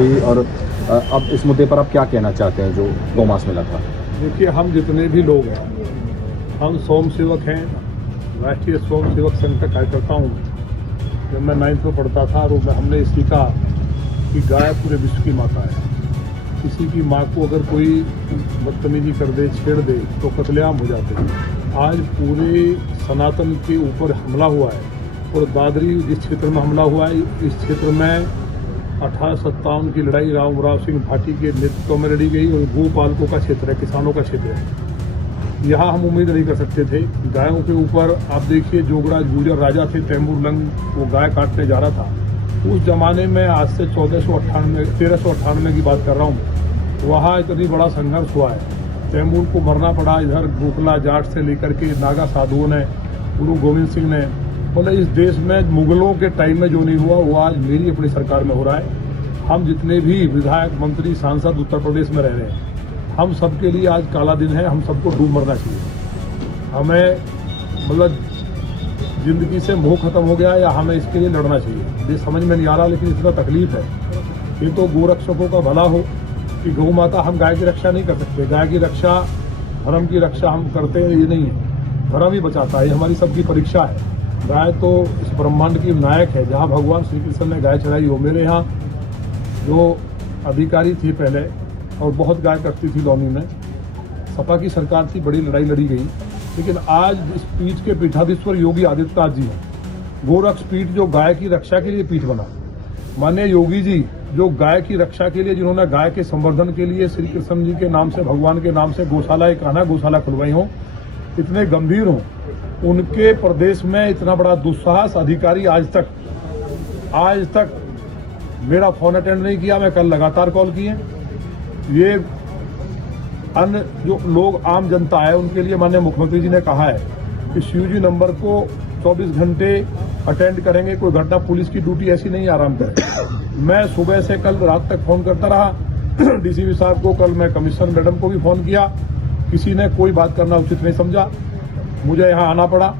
थी और अब इस मुद्दे पर आप क्या कहना चाहते हैं जो गौमांस मिला था? देखिए, हम जितने भी लोग हैं, हम स्वयं सेवक हैं, राष्ट्रीय स्वयं सेवक संघ का कार्यकर्ता हूँ। जब मैं 9th में पढ़ता था और हमने सीखा कि गाय पूरे विश्व की माता है। किसी की माँ को अगर कोई बदतमीजी कर दे, छेड़ दे तो कत्लेआम हो जाते हैं। आज पूरे सनातन के ऊपर हमला हुआ है और दादरी जिस क्षेत्र में हमला हुआ है, इस क्षेत्र में 1857 की लड़ाई राव सिंह भाटी के नेतृत्व में लड़ी गई और गोपालकों का क्षेत्र है, किसानों का क्षेत्र है। यहाँ हम उम्मीद नहीं कर सकते थे। गायों के ऊपर आप देखिए, जोगराज गुर्जर राजा थे, तैमूर लंग, वो गाय काटने जा रहा था। उस जमाने में, आज से 1398 की बात कर रहा हूँ, वहाँ इतनी बड़ा संघर्ष हुआ है। तैमूर को मरना पड़ा। इधर गोखला जाट से लेकर के नागा साधुओं ने, गुरु गोविंद सिंह ने, मतलब इस देश में मुगलों के टाइम में जो नहीं हुआ वो आज मेरी अपनी सरकार में हो रहा है। हम जितने भी विधायक, मंत्री, सांसद उत्तर प्रदेश में रह रहे हैं, हम सबके लिए आज काला दिन है। हम सबको डूब मरना चाहिए। हमें मतलब जिंदगी से मोह खत्म हो गया या हमें इसके लिए लड़ना चाहिए, ये समझ में नहीं आ रहा। लेकिन इतना तकलीफ है। ये तो गोरक्षकों का भला हो कि गौ माता, हम गाय की रक्षा नहीं कर सकते। गाय की रक्षा, धर्म की रक्षा हम करते हैं, ये नहीं है। धर्म ही बचाता है, ये हमारी सबकी परीक्षा है। गाय तो इस ब्रह्मांड की नायक है। जहाँ भगवान श्री कृष्ण ने गाय चढ़ाई हो, मेरे यहाँ जो अधिकारी थी पहले और बहुत गाय करती थी लौनी में, सपा की सरकार थी, बड़ी लड़ाई लड़ी गई। लेकिन आज इस पीठ के पीठाधीश्वर योगी आदित्यनाथ जी हैं। गोरक्ष पीठ जो गाय की रक्षा के लिए पीठ बना, माननीय योगी जी जो गाय की रक्षा के लिए, जिन्होंने गाय के संवर्धन के लिए श्री कृष्ण जी के नाम से, भगवान के नाम से गौशाला, एक आना गौशाला खुलवाई हो, इतने गंभीर हों, उनके प्रदेश में इतना बड़ा दुस्साहस अधिकारी आज तक मेरा फोन अटेंड नहीं किया। मैं कल लगातार कॉल किए। ये अन्य जो लोग, आम जनता है, उनके लिए माननीय मुख्यमंत्री जी ने कहा है कि CUG नंबर को 24 घंटे अटेंड करेंगे। कोई घटना, पुलिस की ड्यूटी ऐसी नहीं आराम करे। मैं सुबह से कल रात तक फोन करता रहा DCP साहब को। कल मैं कमिश्नर मैडम को भी फोन किया, किसी ने कोई बात करना उचित नहीं समझा। मुझे यहाँ आना पड़ा।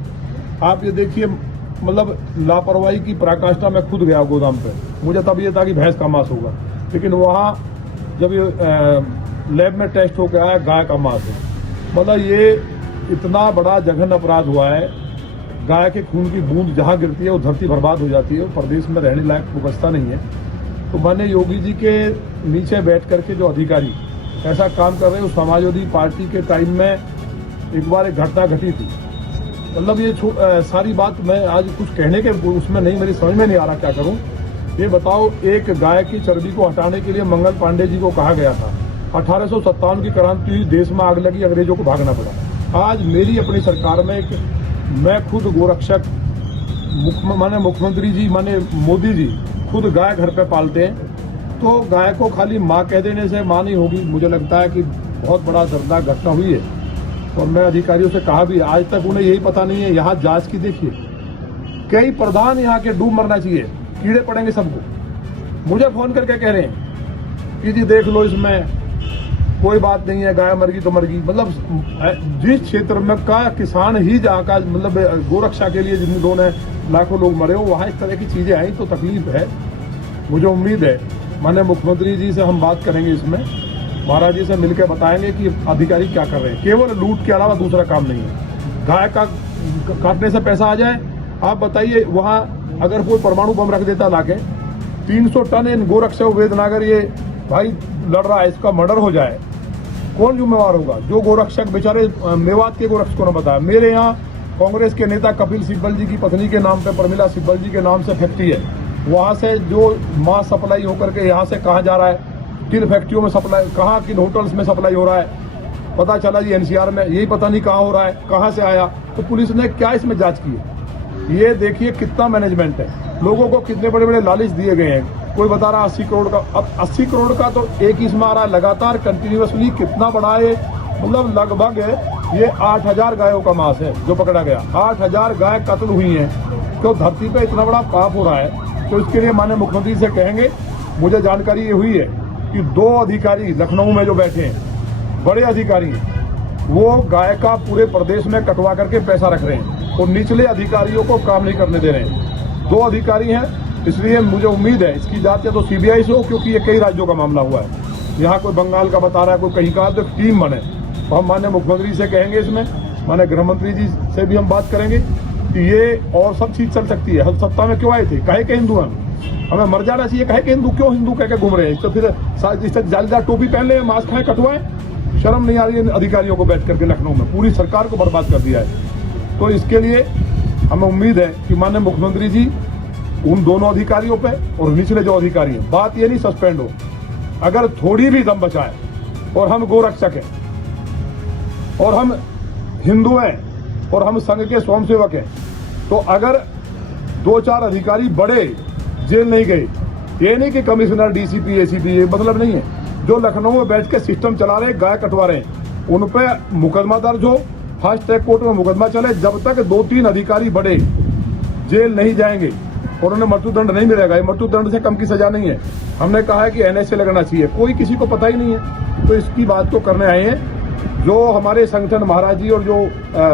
आप ये देखिए, मतलब लापरवाही की पराकाष्ठा। मैं खुद गया गोदाम पे, मुझे तब ये था कि भैंस का मांस होगा, लेकिन वहाँ जब ये लैब में टेस्ट होकर आया, गाय का मांस है। मतलब ये इतना बड़ा जघन्य अपराध हुआ है। गाय के खून की बूंद जहाँ गिरती है वो धरती बर्बाद हो जाती है। प्रदेश में रहने लायक व्यवस्था नहीं है। तो मैंने योगी जी के नीचे बैठ करके जो अधिकारी ऐसा काम कर रहे हैं, उस समाजवादी पार्टी के टाइम में एक बार एक घटना घटी थी। मतलब ये सारी बात मैं आज कुछ कहने के उसमें नहीं, मेरी समझ में नहीं आ रहा क्या करूं। ये बताओ, एक गाय की चर्बी को हटाने के लिए मंगल पांडे जी को कहा गया था। 1857 की क्रांति हुई, देश में आग लगी, अंग्रेजों को भागना पड़ा। आज मेरी अपनी सरकार में मैं खुद गोरक्षक, माने मुख्यमंत्री जी, माने मोदी जी खुद गाय घर पे पालते हैं। तो गाय को खाली माँ कह देने से माँ नहीं होगी। मुझे लगता है कि बहुत बड़ा दर्दनाक घटना हुई है। और मैं अधिकारियों से कहा भी, आज तक उन्हें यही पता नहीं है। यहाँ जांच की देखिए, कई प्रधान यहाँ के डूब मरना चाहिए, कीड़े पड़ेंगे सबको। मुझे फोन करके कह रहे हैं कि जी देख लो, इसमें कोई बात नहीं है, गाय मर गई तो मर गई। मतलब जिस क्षेत्र में का किसान ही जहाँ का, मतलब गोरक्षा के लिए जिन लोगों ने लाखों लोग मरे हो, वहाँ इस तरह की चीजें आई तो तकलीफ है। मुझे उम्मीद है माननीय मुख्यमंत्री जी से हम बात करेंगे, इसमें महाराज जी से मिलकर बताएंगे कि अधिकारी क्या कर रहे हैं। केवल लूट के अलावा दूसरा काम नहीं है। गाय का काटने से पैसा आ जाए। आप बताइए, वहाँ अगर कोई परमाणु बम रख देता लाके, 300 टन इन गोरक्षक वेदनागर ये भाई लड़ रहा है, इसका मर्डर हो जाए, कौन जिम्मेवार होगा? जो गोरक्षक बेचारे मेवात के गोरक्षक को न बताया। मेरे यहाँ कांग्रेस के नेता कपिल सिब्बल जी की पत्नी के नाम पे, प्रमिला सिब्बल जी के नाम से फैक्ट्री है। वहाँ से जो मांस सप्लाई होकर के यहाँ से कहाँ जा रहा है, किन फैक्ट्रियों में सप्लाई, कहाँ किन होटल्स में सप्लाई हो रहा है, पता चला जी NCR में, यही पता नहीं कहाँ हो रहा है, कहाँ से आया। तो पुलिस ने क्या इसमें जांच की है? ये देखिए कितना मैनेजमेंट है। लोगों को कितने बड़े बड़े लालच दिए गए हैं। कोई बता रहा 80 करोड़ का, अब 80 करोड़ का तो एक ही इसमें आ रहा है लगातार, कंटिन्यूअसली। कितना बड़ा है, मतलब लगभग ये 8000 गायों का मांस है जो पकड़ा गया। 8000 गाय कत्ल हुई हैं। तो धरती पे इतना बड़ा पाप हो रहा है। तो इसके लिए माननीय मुख्यमंत्री से कहेंगे। मुझे जानकारी ये हुई है कि 2 अधिकारी लखनऊ में जो बैठे हैं, बड़े अधिकारी, वो गाय का पूरे प्रदेश में कटवा करके पैसा रख रहे हैं और निचले अधिकारियों को काम नहीं करने दे रहे हैं। 2 अधिकारी हैं, इसलिए मुझे उम्मीद है इसकी जांच या तो सीबीआई से हो, क्योंकि ये कई राज्यों का मामला हुआ है। यहाँ कोई बंगाल का बता रहा है, कोई कहीं का, तो टीम बने। तो हम माननीय मुख्यमंत्री से कहेंगे, इसमें माननीय गृह मंत्री जी से भी हम बात करेंगे कि ये और सब चीज चल सकती है। हम सत्ता में क्यों आए थे, कहे के हिंदू हैं, हमें मर जाना चाहिए, कहे के हिंदू क्यों हिंदू कह के घूम रहे हैं। तो फिर इस तक जालीदार टोपी पहन ले, मास्क खाए, कटवाएं, शर्म नहीं आ रही है अधिकारियों को बैठ करके लखनऊ में, पूरी सरकार को बर्बाद कर दिया है। तो इसके लिए हमें उम्मीद है कि माननीय मुख्यमंत्री जी उन दोनों अधिकारियों पे और निचले जो अधिकारी हैं, बात ये नहीं सस्पेंड हो, अगर थोड़ी भी दम बचाए, और हम गोरक्षक हैं और हम हिंदू हैं और हम संघ के स्वयंसेवक हैं, तो अगर 2-4 अधिकारी बड़े जेल नहीं गए, ये नहीं कि कमिश्नर, डीसीपी, एसीपी, ये मतलब नहीं है, जो लखनऊ में बैठ के सिस्टम चला रहे, गाय कटवा रहे हैं, उन पे मुकदमा दर्ज हो, फास्ट ट्रैक कोर्ट में मुकदमा चले। जब तक 2-3 अधिकारी बड़े जेल नहीं जाएंगे और उन्हें मृत्युदंड नहीं मिलेगा, ये मृत्युदंड से कम की सजा नहीं है। हमने कहा है कि एनएसए लगना चाहिए, कोई किसी को पता ही नहीं है, तो इसकी बात को करने आए हैं। जो हमारे संगठन महाराज जी और जो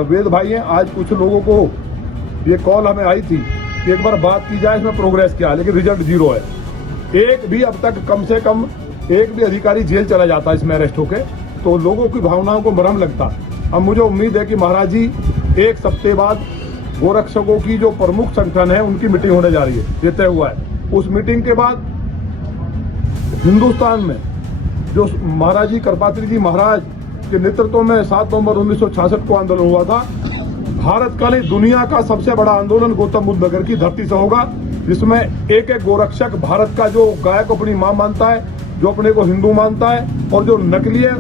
वेद भाई हैं, आज कुछ लोगों को ये कॉल हमें आई थी कि एक बार बात की जाए, इसमें प्रोग्रेस क्या है, लेकिन रिजल्ट 0 है। एक भी अब तक, कम से कम एक भी अधिकारी जेल चला जाता है इसमें अरेस्ट होके, तो लोगों की भावनाओं को मरहम लगता। अब मुझे उम्मीद है कि महाराज जी 1 सप्ताह बाद गोरक्षकों की जो प्रमुख संगठन है उनकी मीटिंग होने जा रही है, ये तय हुआ है। उस मीटिंग के बाद हिंदुस्तान में जो महाराज जी करपात्री जी महाराज के नेतृत्व में 7 नवंबर 1966 को आंदोलन हुआ था, भारत का नहीं दुनिया का सबसे बड़ा आंदोलन गौतम बुद्ध नगर की धरती से होगा, जिसमें एक एक गोरक्षक भारत का जो गाय को अपनी मां मानता है, जो अपने को हिंदू मानता है, और जो नकली है